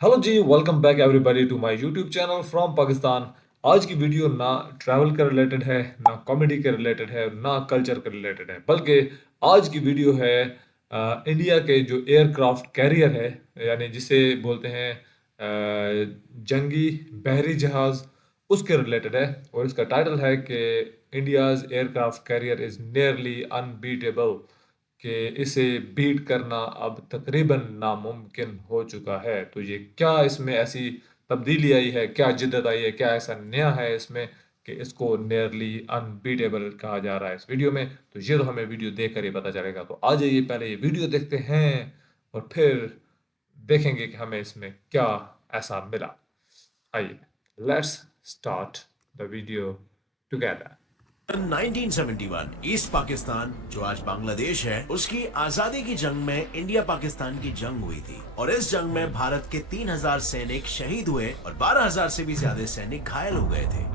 Hello ji, welcome back everybody to my YouTube channel from Pakistan. आज की video ना travel के रिलेटेड है, ना कॉमेडी के रिलेटेड है, ना कल्चर के रिलेटेड है, बल्कि आज की वीडियो है इंडिया के जो एयरक्राफ्ट कैरियर है, यानी जिसे बोलते हैं जंगी बहरी जहाज़, उसके रिलेटेड है। और इसका टाइटल है कि India's aircraft carrier is nearly unbeatable, कि इसे बीट करना अब तकरीबन नामुमकिन हो चुका है। तो ये क्या इसमें ऐसी तब्दीली आई है, क्या जिद्दत आई है, क्या ऐसा नया है इसमें कि इसको नियरली अनबीटेबल कहा जा रहा है इस वीडियो में। तो ये तो हमें वीडियो देख कर ही पता चलेगा। तो आ जाइए, पहले ये वीडियो देखते हैं और फिर देखेंगे कि हमें इसमें क्या ऐसा मिला। आइए, let's start the video together. 1971 east Pakistan जो आज बांग्लादेश है उसकी आजादी की जंग में इंडिया पाकिस्तान की जंग हुई थी और इस जंग में भारत के 3000 सैनिक शहीद हुए और 12,000 से भी ज्यादा सैनिक घायल हो गए थे।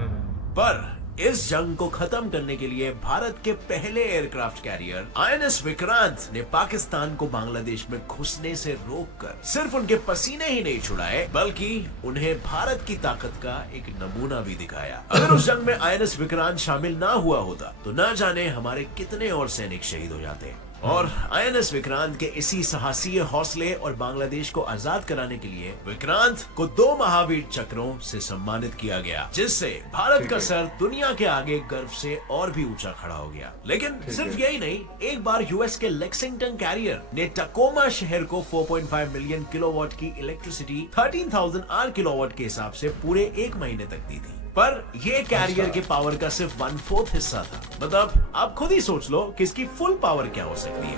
पर इस जंग को खत्म करने के लिए भारत के पहले एयरक्राफ्ट कैरियर आईएनएस विक्रांत ने पाकिस्तान को बांग्लादेश में घुसने से रोककर सिर्फ उनके पसीने ही नहीं छुड़ाए बल्कि उन्हें भारत की ताकत का एक नमूना भी दिखाया। अगर उस जंग में आईएनएस विक्रांत शामिल ना हुआ होता तो न जाने हमारे कितने और सैनिक शहीद हो जाते। और आईएनएस विक्रांत के इसी साहसी हौसले और बांग्लादेश को आजाद कराने के लिए विक्रांत को 2 महावीर चक्रों से सम्मानित किया गया, जिससे भारत का सर दुनिया के आगे गर्व से और भी ऊंचा खड़ा हो गया। लेकिन सिर्फ यही नहीं, एक बार यूएस के लेक्सिंगटन कैरियर ने टकोमा शहर को 4.5 मिलियन किलोवाट की इलेक्ट्रिसिटी 13,000 आर किलोवाट के हिसाब से पूरे 1 महीने तक दी थी। पर ये कैरियर के पावर का सिर्फ 1/4 हिस्सा था। मतलब आप खुद ही सोच लो कि इसकी फुल पावर क्या हो सकती है।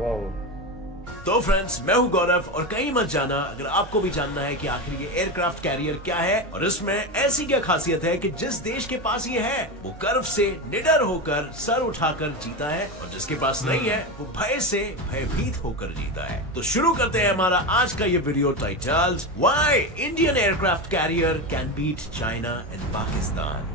वाओ। तो फ्रेंड्स, मैं हूं गौरव और कहीं मत जाना अगर आपको भी जानना है कि आखिर ये एयरक्राफ्ट कैरियर क्या है और इसमें ऐसी क्या खासियत है कि जिस देश के पास ये है वो गर्व से निडर होकर सर उठाकर जीता है और जिसके पास नहीं है वो भय से भयभीत होकर जीता है। तो शुरू करते हैं हमारा आज का ये video titled why Indian aircraft carrier can beat China and Pakistan.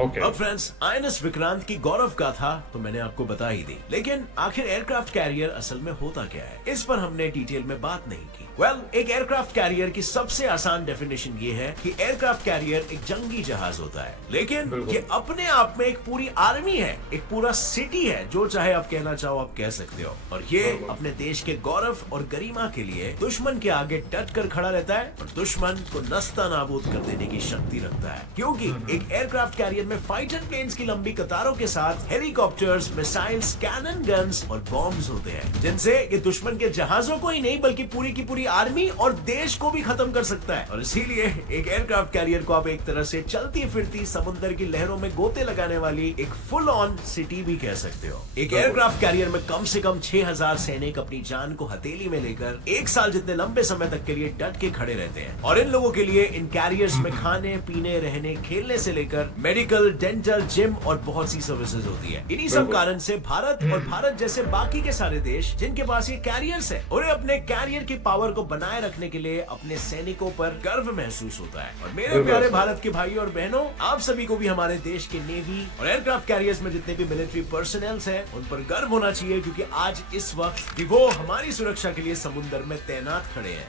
अब फ्रेंड्स, आईएनएस विक्रांत की गौरव गाथा तो मैंने आपको बता ही दी, लेकिन आखिर एयरक्राफ्ट कैरियर असल में होता क्या है, इस पर हमने डिटेल में बात नहीं की। एक एयरक्राफ्ट कैरियर की सबसे आसान डेफिनेशन ये है कि एयरक्राफ्ट कैरियर एक जंगी जहाज होता है, लेकिन ये अपने आप में एक पूरी आर्मी है, एक पूरा सिटी है, जो चाहे आप कहना चाहो आप कह सकते हो। और ये अपने देश के गौरव और गरिमा के लिए दुश्मन के आगे डट कर खड़ा रहता है और दुश्मन को नस्ता नाबूद कर देने की शक्ति रखता है, क्योंकि एक एयरक्राफ्ट कैरियर में फाइटर प्लेन्स की लंबी कतारों के साथ हेलीकॉप्टर्स, मिसाइल्स, कैनन गन्स और बॉम्ब्स होते हैं, जिनसे ये दुश्मन के जहाजों को ही नहीं बल्कि पूरी की पूरी आर्मी और देश को भी खत्म कर सकता है। और इसीलिए एक एयरक्राफ्ट कैरियर को आप एक तरह से चलती फिरती समुद्र की लहरों में गोते लगाने वाली एक फुल ऑन सिटी भी कह सकते हो। एक एयरक्राफ्ट कैरियर में कम से कम 6,000 सैनिक अपनी जान को हथेली में लेकर 1 साल जितने लंबे समय तक के लिए डट के खड़े रहते हैं। और इन लोगों के लिए इन कैरियर्स में खाने पीने, रहने, खेलने से लेकर मेडिकल, डेंटल, जिम और बहुत सी सर्विसेज होती है। इन्हीं सब कारण से भारत और भारत जैसे बाकी के सारे देश जिनके पास ये कैरियर्स है, उन्हें अपने कैरियर की पावर को बनाए रखने के लिए अपने सैनिकों पर गर्व महसूस होता है। और मेरे प्यारे भारत के भाई और बहनों, आप सभी को भी हमारे देश के नेवी और एयरक्राफ्ट कैरियर्स में जितने भी मिलिट्री पर्सनल्स हैं उन पर गर्व होना चाहिए, क्योंकि आज इस वक्त भी वो हमारी सुरक्षा के लिए समुद्र में तैनात खड़े हैं।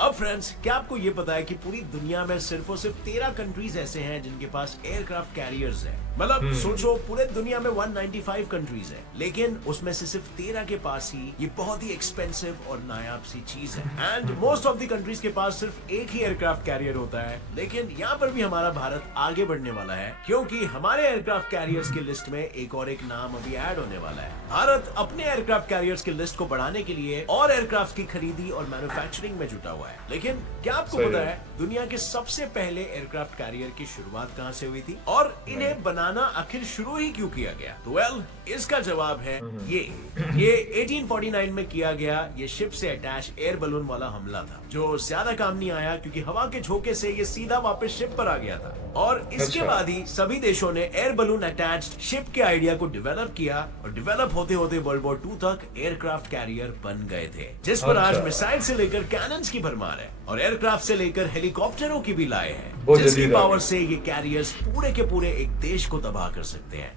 अब फ्रेंड्स, क्या आपको ये पता है कि पूरी दुनिया में सिर्फ और सिर्फ 13 कंट्रीज ऐसे हैं जिनके पास एयरक्राफ्ट कैरियर्स हैं। मतलब सोचो, पूरे दुनिया में 195 कंट्रीज है, लेकिन उसमें से सिर्फ 13 के पास ही ये बहुत ही एक्सपेंसिव और नायाब सी चीज है। And most of the countries के पास सिर्फ एक ही एयरक्राफ्ट कैरियर होता है। लेकिन यहाँ पर भी हमारा भारत आगे बढ़ने वाला है, क्योंकि हमारे एयरक्राफ्ट कैरियर्स की लिस्ट में एक और एक नाम अभी ऐड होने वाला है। भारत अपने एयरक्राफ्ट कैरियर्स की लिस्ट को बढ़ाने के लिए और एयरक्राफ्ट की खरीदी और मैन्युफैक्चरिंग में जुटा हुआ है। लेकिन क्या आपको पता है दुनिया के सबसे पहले एयरक्राफ्ट कैरियर की शुरुआत कहां से हुई थी और इन्हें बनाना आखिर शुरू ही क्यों किया गया? तो इसका जवाब है ये 1849 में किया गया ये शिप से अटैच एयर बलून वाला हमला था, जो ज्यादा काम नहीं आया क्योंकि हवा के झोंके से ये सीधा वापस शिप पर आ गया था। और इसके बाद ही सभी देशों ने एयर बलून अटैच्ड शिप के आइडिया को डेवलप किया और डेवलप होते होते वर्ल्ड वॉर 2 तक एयरक्राफ्ट कैरियर बन गए थे, जिस पर आज मिसाइल से लेकर कैनन्स की भरमार है और एयरक्राफ्ट से लेकर हेलीकॉप्टरों की भी लाए हैं, जिसकी पावर से ये कैरियर्स पूरे के पूरे एक देश को तबाह कर सकते हैं।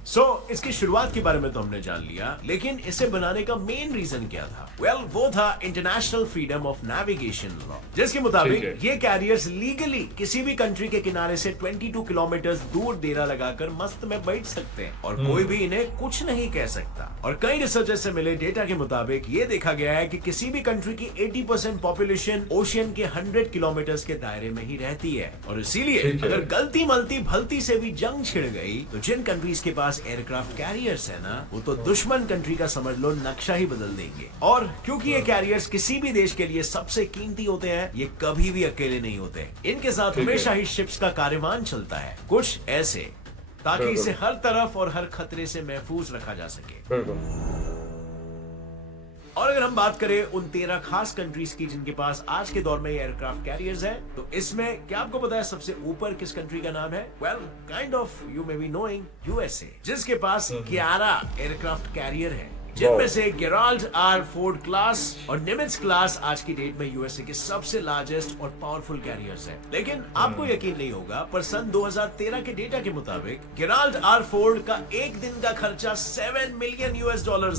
इसकी शुरुआत के बारे में तो हमने जान लिया, लेकिन इसे बनाने का मेन रीजन क्या था? वो था international freedom of navigation law, जिसके मुताबिक ये कैरियर्स लीगली किसी भी कंट्री के किनारे से 22 किलोमीटर दूर डेरा लगाकर मस्त में बैठ सकते हैं और कोई भी इन्हें कुछ नहीं कह सकता। और कई रिसर्चर से मिले डेटा के मुताबिक ये देखा गया है कि किसी भी कंट्री की 80% पॉपुलेशन ओशियन के 100 किलोमीटर के दायरे में ही रहती है, और इसीलिए अगर गलती मलती भलती से भी जंग छिड़ गई तो जिन कंट्रीज के पास एयरक्राफ्ट कैरियर्स है ना, वो तो दुश्मन कंट्री का समझ लो नक्शा ही बदल देंगे। और क्योंकि ये कैरियर्स किसी भी देश के लिए सबसे कीमती होते हैं, ये कभी भी अकेले नहीं होते। इनके साथ हमेशा ही शिप्स का कारवान चलता है, कुछ ऐसे, ताकि इसे हर तरफ और हर खतरे से महफूज रखा जा सके। और अगर हम बात करें उन 13 खास कंट्रीज की जिनके पास आज के दौर में एयरक्राफ्ट कैरियर्स है, तो इसमें क्या आपको पता है सबसे ऊपर किस कंट्री का नाम है? Kind of you may be knowing USA, जिसके पास 11 एयरक्राफ्ट कैरियर है, जिनमें से गेराल्ड आर फोर्ड क्लास और निमिट्ज क्लास आज की डेट में यूएसए के सबसे लार्जेस्ट और पावरफुल कैरियर्स हैं। लेकिन आपको यकीन नहीं होगा, पर सन 2013 के डेटा के मुताबिक गेराल्ड आर फोर्ड का एक दिन का खर्चा $7 मिलियन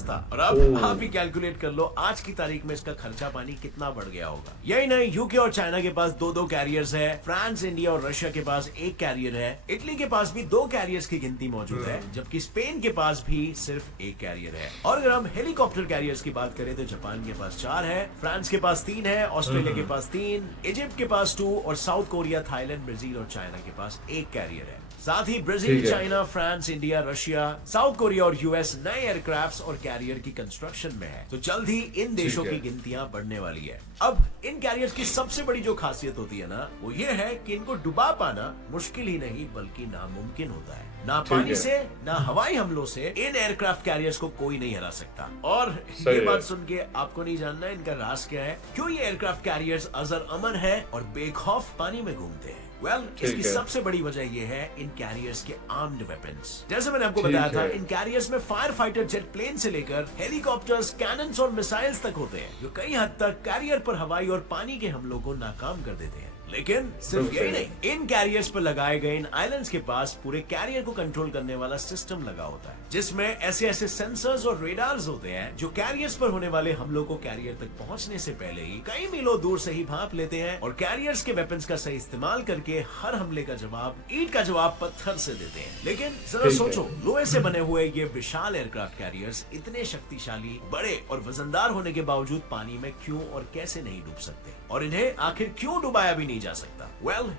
था। और अब आप ही कैलकुलेट कर लो आज की तारीख में इसका खर्चा पानी कितना बढ़ गया होगा। यही नहीं, यूके और चाइना के पास 2-2 कैरियर्स है, फ्रांस, इंडिया और रशिया के पास 1 कैरियर है, इटली के पास भी 2 कैरियर्स की गिनती मौजूद है, जबकि स्पेन के पास भी सिर्फ 1 कैरियर है। और अगर हम हेलीकॉप्टर कैरियर्स की बात करें तो जापान के पास 4 है, फ्रांस के पास 3 है, ऑस्ट्रेलिया के पास 3, इजिप्ट के पास 2 और साउथ कोरिया, थाईलैंड, ब्राजील और चाइना के पास 1 कैरियर है। साथ ही Brazil, China, France, India, Russia, South Korea और यूएस नए एयरक्राफ्ट्स और कैरियर की कंस्ट्रक्शन में है, तो जल्द ही इन देशों की गिनतियां बढ़ने वाली है। अब इन कैरियर्स की सबसे बड़ी जो खासियत होती है ना, वो ये है कि इनको डुबा पाना मुश्किल ही नहीं बल्कि नामुमकिन होता है। ना पानी से ना हवाई हमलों से इन एयरक्राफ्ट कैरियर्स को कोई नहीं हरा सकता। और ये बात सुन के आपको नहीं जानना इनका राज क्या है, क्यों ये एयरक्राफ्ट कैरियर्स अजर अमर है और बेखौफ पानी में घूमते हैं। इसकी सबसे बड़ी वजह यह है इन कैरियर्स के आर्म्ड वेपन्स। जैसे मैंने आपको बताया था, इन कैरियर्स में फायर फाइटर जेट प्लेन से लेकर हेलीकॉप्टर्स, कैनन्स और मिसाइल्स तक होते हैं, जो कई हद तक कैरियर पर हवाई और पानी के हमलों को नाकाम कर देते हैं। लेकिन सिर्फ यही नहीं, इन कैरियर्स पर लगाए गए इन आइलैंड्स के पास पूरे कैरियर को कंट्रोल करने वाला सिस्टम लगा होता है, जिसमें ऐसे ऐसे सेंसर्स और रेडार्स होते हैं जो कैरियर्स पर होने वाले हमलों को कैरियर तक पहुंचने से पहले ही कई मीलों दूर से ही भांप लेते हैं और कैरियर्स के वेपन्स का सही इस्तेमाल करके हर हमले का जवाब ईंट का जवाब पत्थर से देते हैं। लेकिन जरा सोचो, लोहे से बने हुए ये विशाल एयरक्राफ्ट कैरियर्स इतने शक्तिशाली, बड़े और वजनदार होने के बावजूद पानी में क्यों और कैसे नहीं डूब सकते, और इन्हें आखिर क्यों डुबाया भी नहीं जा सकता?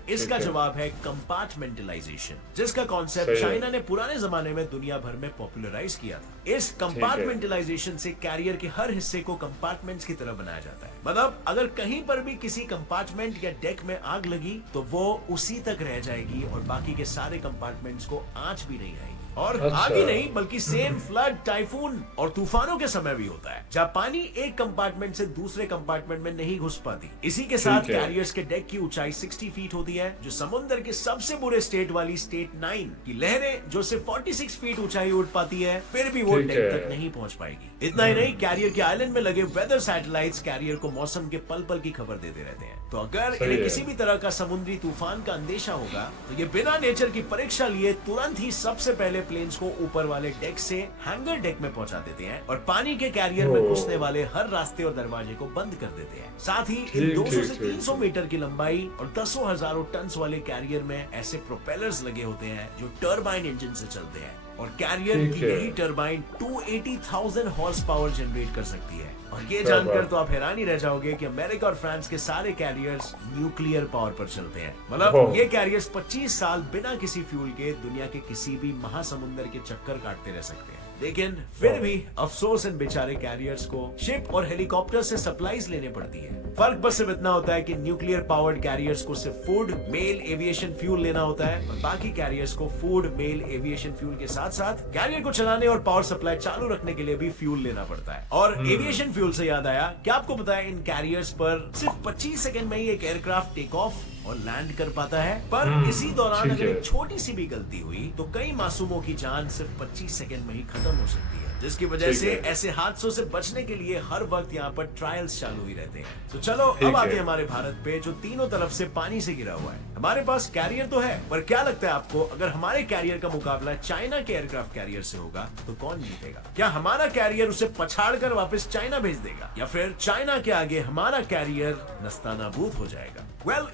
इसका जवाब है कंपार्टमेंटलाइजेशन, जिसका कॉन्सेप्ट चाइना ने पुराने जमाने में दुनिया भर में पॉपुलराइज किया था। इस कंपार्टमेंटलाइजेशन से कैरियर के हर हिस्से को कंपार्टमेंट्स की तरह बनाया जाता है। मतलब अगर कहीं पर भी किसी कंपार्टमेंट या डेक में आग लगी तो वो उसी तक रह जाएगी और बाकी के सारे कंपार्टमेंट्स को आंच भी नहीं आएगी। और आग ही नहीं बल्कि सेम फ्लड, टाइफून और तूफानों के समय भी होता है, जहाँ पानी एक कंपार्टमेंट से दूसरे कंपार्टमेंट में नहीं घुस पाती। इसी के साथ कैरियर्स के डेक की ऊंचाई 60 फीट होती है, जो समुद्र के सबसे बुरे स्टेट वाली स्टेट 9 की लहरें जो सिर्फ 46 फीट ऊंचाई उठ पाती है, फिर भी वो डेक तक नहीं पहुंच पाएगी। इतना ही नहीं, कैरियर के आइलैंड में लगे वेदर सैटेलाइट्स कैरियर को मौसम के पल पल की खबर देते रहते हैं। तो अगर इन्हें किसी भी तरह का समुद्री तूफान का अंदेशा होगा तो ये बिना नेचर की परीक्षा लिए तुरंत ही सबसे पहले प्लेन्स को ऊपर वाले डेक से हैंगर डेक में पहुंचा देते हैं और पानी के कैरियर में घुसने वाले हर रास्ते और दरवाजे को बंद कर देते हैं। साथ ही इन 200 से 300 मीटर की लंबाई और दसों हजारों टन वाले कैरियर में ऐसे प्रोपेलर्स लगे होते हैं जो टर्बाइन इंजन से चलते हैं, और कैरियर की यही टर्बाइन 280,000 हॉर्स पावर जनरेट कर सकती है। और ये जानकर तो आप हैरान ही रह जाओगे कि अमेरिका और फ्रांस के सारे कैरियर्स न्यूक्लियर पावर पर चलते हैं। मतलब ये कैरियर्स 25 साल बिना किसी फ्यूल के दुनिया के किसी भी महासमुंदर के चक्कर काटते रह सकते हैं। लेकिन फिर भी अफसोस इन बेचारे कैरियर्स को शिप और हेलीकॉप्टर से सप्लाईज लेने पड़ती है। फर्क बस सिर्फ इतना होता है कि न्यूक्लियर पावर्ड कैरियर्स को सिर्फ फूड, मेल, एविएशन फ्यूल लेना होता है, और बाकी कैरियर्स को फूड, मेल, एविएशन फ्यूल के साथ साथ कैरियर को चलाने और पावर सप्लाई चालू रखने के लिए भी फ्यूल लेना पड़ता है। और एविएशन फ्यूल से याद आया, क्या आपको पता है इन कैरियर्स पर सिर्फ 25 सेकंड में ही एक एयरक्राफ्ट टेक ऑफ और लैंड कर पाता है। पर इसी दौरान अगर एक छोटी सी भी गलती हुई तो कई मासूमों की जान सिर्फ 25 सेकंड में ही खत्म हो सकती है। जिसकी वजह ठीक से है। ऐसे हादसों से बचने के लिए हर वक्त यहाँ पर ट्रायल्स चालू ही रहते हैं। तो चलो अब ठीक आते है। हैं हमारे भारत पे, जो तीनों तरफ से पानी से घिरा हुआ है। हमारे पास कैरियर तो है, पर क्या लगता है आपको, अगर हमारे कैरियर का मुकाबला चाइना के एयरक्राफ्ट कैरियर से होगा तो कौन जीतेगा? क्या हमारा कैरियर उसे पछाड़ कर वापस चाइना भेज देगा, या फिर चाइना के आगे हमारा कैरियर नस्तानाबूद हो जाएगा?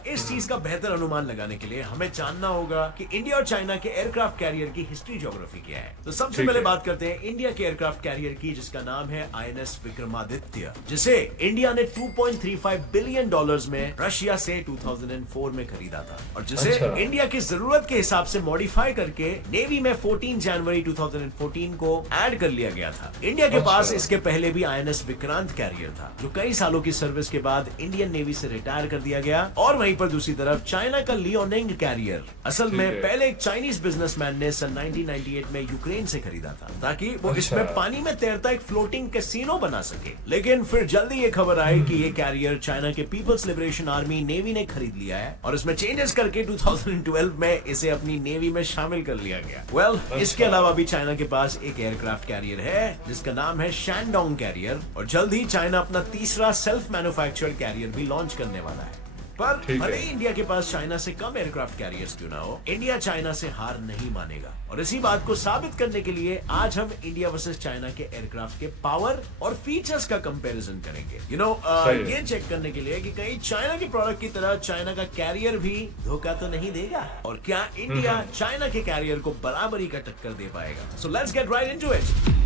इस चीज का बेहतर अनुमान लगाने के लिए हमें जानना होगा कि इंडिया और चाइना के एयरक्राफ्ट कैरियर की हिस्ट्री ज्योग्राफी क्या है। तो सबसे ठीक पहले है। बात करते हैं इंडिया के एयरक्राफ्ट कैरियर की, जिसका नाम है आईएनएस विक्रमादित्य, जिसे इंडिया ने 2.35 बिलियन डॉलर्स में रशिया से 2004 में खरीदा था, और जिसे अच्छा। इंडिया की जरूरत के हिसाब से मॉडिफाई करके नेवी में 14 जनवरी 2014 को ऐड कर लिया गया था। इंडिया के अच्छा। पास इसके पहले भी आईएनएस विक्रांत कैरियर था, जो कई सालों की सर्विस के बाद इंडियन नेवी से रिटायर कर दिया गया। और वहीं पर दूसरी तरफ चाइना का लियोनिंग कैरियर असल ठीक में है। पहले एक चाइनीज बिजनेसमैन ने सन 1998 में यूक्रेन से खरीदा था, ताकि वो अच्छा। इसमें पानी में तैरता एक फ्लोटिंग कैसीनो बना सके। लेकिन फिर जल्दी ये खबर आई कि ये कैरियर चाइना के पीपल्स लिबरेशन आर्मी नेवी ने खरीद लिया है, और इसमें चेंजेस करके 2012 में इसे अपनी नेवी में शामिल कर लिया गया। इसके अलावा भी चाइना के पास एक एयरक्राफ्ट कैरियर है जिसका नाम है शैनडोंग कैरियर, और जल्द ही चाइना अपना तीसरा सेल्फ मैन्युफैक्चर्ड कैरियर भी लॉन्च करने वाला है। पर ठीक भले है। ही इंडिया के पास चाइना से कम एयरक्राफ्ट कैरियर्स क्यों ना हो, इंडिया चाइना से हार नहीं मानेगा। और इसी बात को साबित करने के लिए आज हम इंडिया वर्सेस चाइना के एयरक्राफ्ट के पावर और फीचर्स का कंपैरिजन करेंगे। सही है। ये चेक करने के लिए कि कहीं चाइना के प्रोडक्ट की तरह चाइना का कैरियर भी धोखा तो नहीं देगा, और क्या इंडिया चाइना के कैरियर को बराबरी का टक्कर दे पाएगा। So let's get right into it.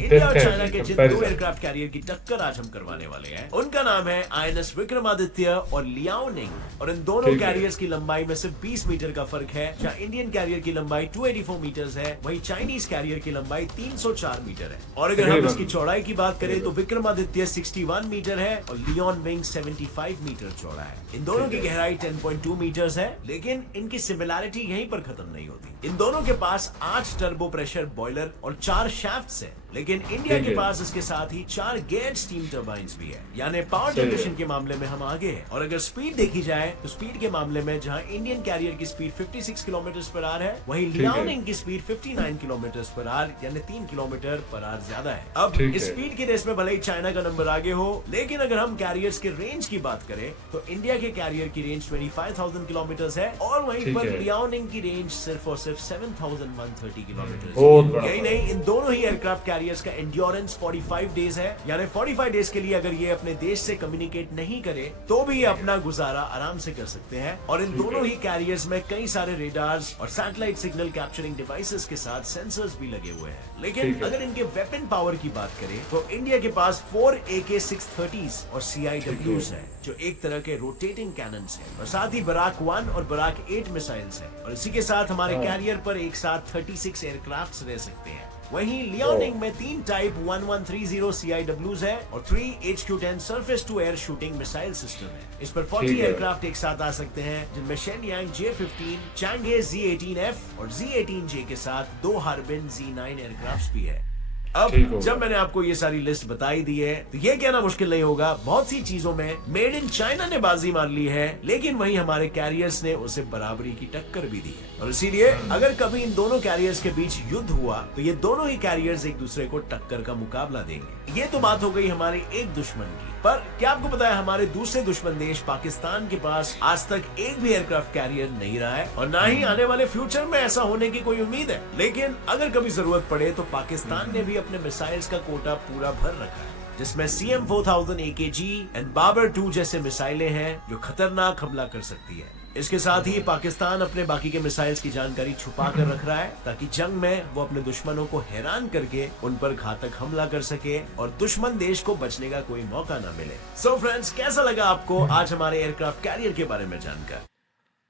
India और देखते हैं चाइना जी, के जिन comparison। दो एयरक्राफ्ट कैरियर की टक्कर आज हम करवाने वाले हैं, उनका नाम है आईएनएस विक्रमादित्य और लियाओनिंग। और इन दोनों ठीक है। कैरियर्स की लंबाई में सिर्फ 20 मीटर का फर्क है। जहां इंडियन कैरियर की लंबाई 284 मीटर्स है, वहीं चाइनीज कैरियर की लंबाई 304 मीटर है। और अगर हम तकरीबन। इसकी चौड़ाई की बात करें तो विक्रमादित्य 61 मीटर है और लियोन विंग 75 मीटर चौड़ा है। इन दोनों की ठीक है। गहराई 10.2 मीटर्स है, लेकिन इनकी सिमिलैरिटी यहीं पर खत्म नहीं होती। इन दोनों के पास 8 टर्बो प्रेशर बॉयलर और 4 शाफ्ट्स हैं, लेकिन इंडिया ठीक के है। पास इसके साथ ही 4 गेट स्टीम टर्बाइंस भी है, यानी पावर सही है। जनरेशन के मामले में हम आगे हैं। और अगर स्पीड देखी जाए तो स्पीड के मामले में जहां इंडियन कैरियर की स्पीड 56 किलोमीटर पर आवर है, वहीं है। लियाओनिंग की स्पीड 59 किलोमीटर पर आवर, यानी 3 किलोमीटर पर आवर ज्यादा है। अब ठीक इस है। स्पीड की रेस में भले ही चाइना का नंबर आगे हो, लेकिन अगर हम कैरियर्स के रेंज की बात करें तो इंडिया के कैरियर की रेंज 25,000 किलोमीटर है, और वहीं ठीक पर है। लियाओनिंग की रेंज सिर्फ और सिर्फ 7,130 किलोमीटर। बहुत बड़ा यही फर्क। नहीं, इन दोनों ही एयरक्राफ्ट कैरियर्स का एंड्योरेंस 45 डेज है, यानी 45 डेज के लिए अगर ये अपने देश से कम्युनिकेट नहीं करे तो भी ये अपना गुजारा आराम से कर सकते हैं। और इन दोनों ही कैरियर्स में कई सारे रेडार्स और सैटेलाइट सिग्नल कैप्चरिंग डिवाइसेस के साथ सेंसर्स भी लगे हुए हैं। लेकिन ठीक है। अगर इनके वेपन पावर की बात करें तो इंडिया के पास 4 AK-630s और CIWs है, जो एक तरह के रोटेटिंग कैनन्स हैं, और साथ ही बराक 1 और बराक 8 मिसाइल्स हैं। और इसी के साथ हमारे हाँ। कैरियर पर एक साथ 36 एयरक्राफ्ट रह सकते हैं। वहीं लियोनिंग में 3 टाइप 1130 CIWs है और 3 HQ-10 surface to air shooting missile system है। इस पर 40 ठीक है। एयरक्राफ्ट एक साथ आ सकते हैं, जिनमें शेनयांग J-15, चैंगे Z-18F और Z-18J के साथ 2 हार्बिन Z-9 एयरक्राफ्ट भी है। अब ठीक होगा। जब मैंने आपको ये सारी लिस्ट बताई दी है तो ये कहना मुश्किल नहीं होगा, बहुत सी चीजों में मेड इन चाइना ने बाजी मार ली है, लेकिन वहीं हमारे कैरियर्स ने उसे बराबरी की टक्कर भी दी है। और इसीलिए अगर कभी इन दोनों कैरियर्स के बीच युद्ध हुआ तो ये दोनों ही कैरियर्स एक दूसरे को टक्कर का मुकाबला देंगे। ये तो बात हो गई हमारे एक दुश्मन की, पर क्या आपको पता है हमारे दूसरे दुश्मन देश पाकिस्तान के पास आज तक एक भी एयरक्राफ्ट कैरियर नहीं रहा है, और ना ही आने वाले फ्यूचर में ऐसा होने की कोई उम्मीद है। लेकिन अगर कभी जरूरत पड़े तो पाकिस्तान ने भी अपने मिसाइल्स का कोटा पूरा भर रखा है, जिसमें CM-4000 AKG एंड बाबर 2 जैसे मिसाइलें हैं जो खतरनाक हमला कर सकती है। इसके साथ ही पाकिस्तान अपने बाकी के मिसाइल्स की जानकारी छुपा कर रख रहा है, ताकि जंग में वो अपने दुश्मनों को हैरान करके उन पर घातक हमला कर सके और दुश्मन देश को बचने का कोई मौका ना मिले। सो फ्रेंड्स, कैसा लगा आपको आज हमारे एयरक्राफ्ट कैरियर के बारे में जानकर?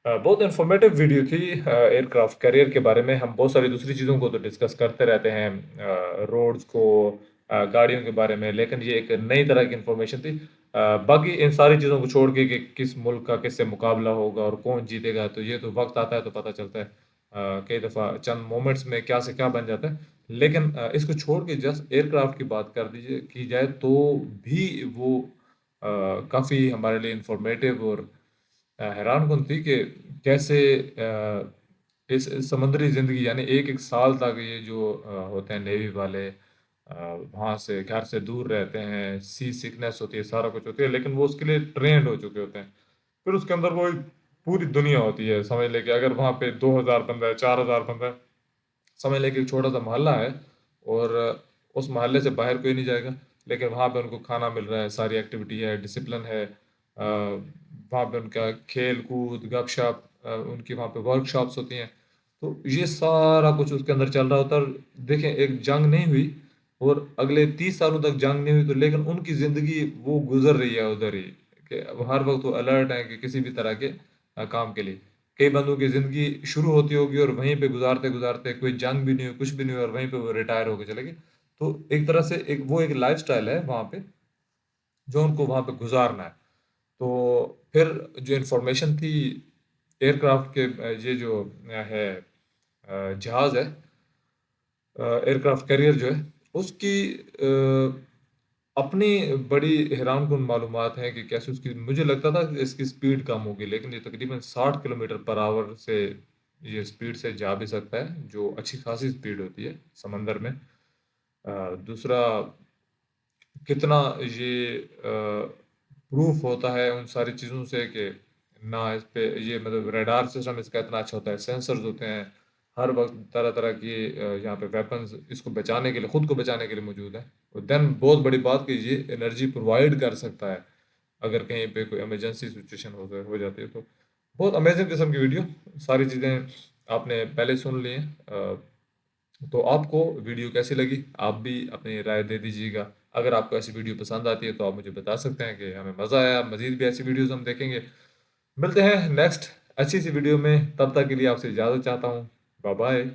बहुत इन्फॉर्मेटिव वीडियो थी एयरक्राफ्ट कैरियर के बारे में। हम बहुत सारी दूसरी चीज़ों को तो डिस्कस करते रहते हैं, रोड्स को, गाड़ियों के बारे में, लेकिन ये एक नई तरह की इंफॉर्मेशन थी। बाकी इन सारी चीज़ों को छोड़ के कि किस मुल्क का किससे मुकाबला होगा और कौन जीतेगा, तो ये तो वक्त आता है तो पता चलता है। कई दफ़ा चंद मोमेंट्स में क्या से क्या बन जाता है। लेकिन इसको छोड़ के जस्ट एयरक्राफ्ट की बात कर दीजिए की जाए तो भी वो काफ़ी हमारे लिए इंफॉर्मेटिव और हैरानकुन थी कि कैसे इस समुद्री ज़िंदगी यानी एक एक साल तक ये जो होते हैं नेवी वाले, वहाँ से घर से दूर रहते हैं, सी सिकनेस होती है, सारा कुछ होती है, लेकिन वो उसके लिए ट्रेंड हो चुके होते हैं। फिर उसके अंदर वो एक पूरी दुनिया होती है, समझ लें कि अगर वहाँ पे 2000 बंदा है, 4000 बंदा है, समझ लें कि एक छोटा सा मोहल्ला है, और उस मोहल्ले से बाहर कोई नहीं जाएगा, लेकिन वहाँ पे उनको खाना मिल रहा है, सारी एक्टिविटी है, डिसिप्लिन है, वहाँ पे उनका खेल कूद गपशप, उनकी वहाँ पे वर्कशॉप्स होती हैं। तो ये सारा कुछ उसके अंदर चल रहा होता है। और देखें, एक जंग नहीं हुई और अगले 30 सालों तक जंग नहीं हुई, तो लेकिन उनकी ज़िंदगी वो गुजर रही है उधर ही, कि वो हर वक्त वो अलर्ट है कि किसी भी तरह के काम के लिए। कई बंदों की ज़िंदगी शुरू होती होगी और वहीं पे गुजारते गुजारते कोई जंग भी नहीं हुई, कुछ भी नहीं हुआ, और वहीं पे वो रिटायर होके चले गए। तो एक तरह से एक वो एक लाइफस्टाइल है वहाँ पे, जो उनको वहाँ पे गुजारना है। तो फिर जो इंफॉर्मेशन थी एयरक्राफ्ट के, ये जो है जहाज़ है, एयरक्राफ्ट कैरियर जो है, उसकी अपनी बड़ी हैरानकुन मालूमात हैं कि कैसे उसकी, मुझे लगता था कि इसकी स्पीड कम होगी, लेकिन ये तकरीबन 60 किलोमीटर पर आवर से ये स्पीड से जा भी सकता है, जो अच्छी खासी स्पीड होती है समंदर में। दूसरा, कितना ये प्रूफ होता है उन सारी चीज़ों से कि ना इस पे ये मतलब रडार सिस्टम इसका इतना अच्छा होता है, सेंसर्स होते हैं, हर वक्त तरह तरह की यहाँ पे वेपन्स इसको बचाने के लिए, खुद को बचाने के लिए मौजूद है। और देन बहुत बड़ी बात कि ये एनर्जी प्रोवाइड कर सकता है अगर कहीं पे कोई इमरजेंसी सिचुएशन हो जाती है। तो बहुत अमेजिंग किस्म की वीडियो, सारी चीज़ें आपने पहले सुन ली हैं। तो आपको वीडियो कैसी लगी, आप भी अपनी राय दे दीजिएगा। अगर आपको ऐसी वीडियो पसंद आती है तो आप मुझे बता सकते हैं कि हमें मज़ा आया, मज़ीद भी ऐसी वीडियोज़ हम देखेंगे। मिलते हैं नेक्स्ट अच्छी सी वीडियो में, तब तक के लिए आपसे इजाज़त चाहता हूँ। Bye bye.